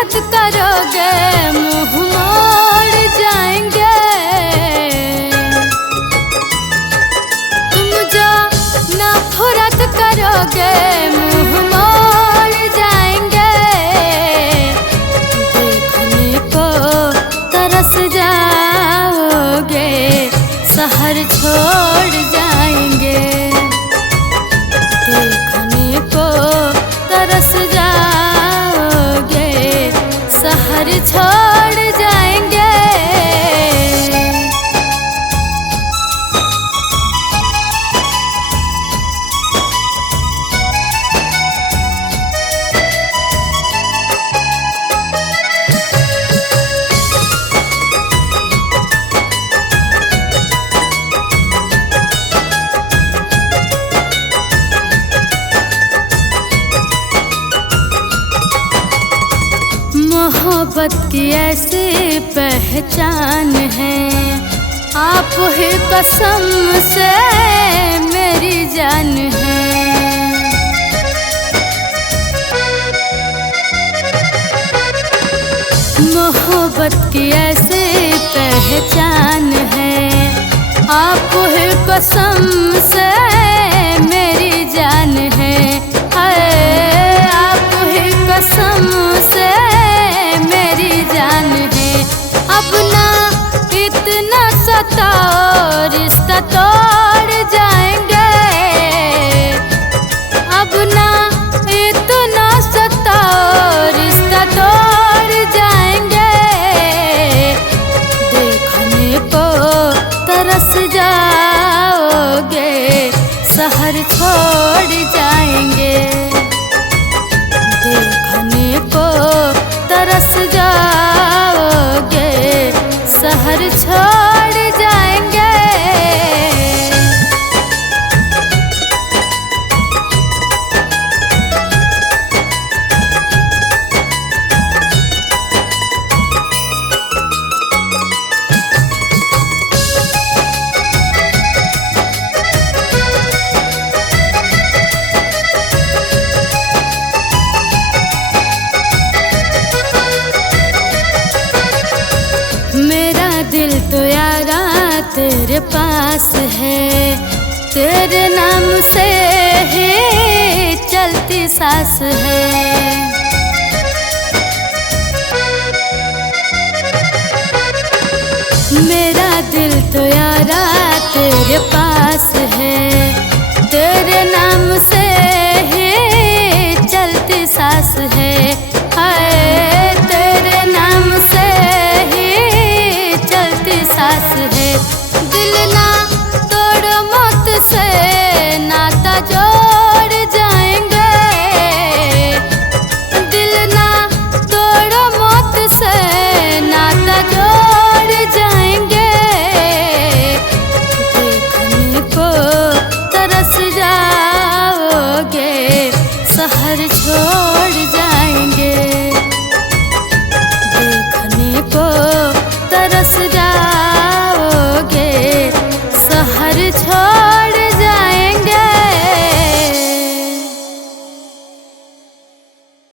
नफरत करोगे मुँह मोड़ जाएंगे। तुम जो नफरत करोगे मुँह मोड़ जाएंगे। देखने को तरस जाओगे शहर छोड़ जाएंगे। देखने को तरस जाओगे शहर छोड़ जाएंगे। मोहब्बत की ऐसी पहचान है, आप ही कसम से मेरी जान है। मोहब्बत की ऐसी पहचान है, आप ही कसम से मेरी जान है। आप ही कसम से मेरी जान है। अब ना इतना सताओ रिश्ता तोड़ जाएंगे। अब ना इतना सताओ रिश्ता तोड़ जाएंगे। देखने को तरस जाओगे शहर छोड़ जाएंगे। देखने को तरस जाओगे शहर छोड़ जाएंगे। मेरा दिल तो यारा तेरे पास है, तेरे नाम से ही चलती सांस है। मेरा दिल तो यारा तेरे पास है, तेरे नाम से ही चलती सांस है। हाय तेरे नाम से सांस है। दिल ना तोड़ो मौत से नाता जोड़ जाएंगे। दिल ना तोड़ो मौत से नाता जोड़ जाएंगे। देखने को तरस जाओगे शहर छोड़ जाएंगे। देखने को तरस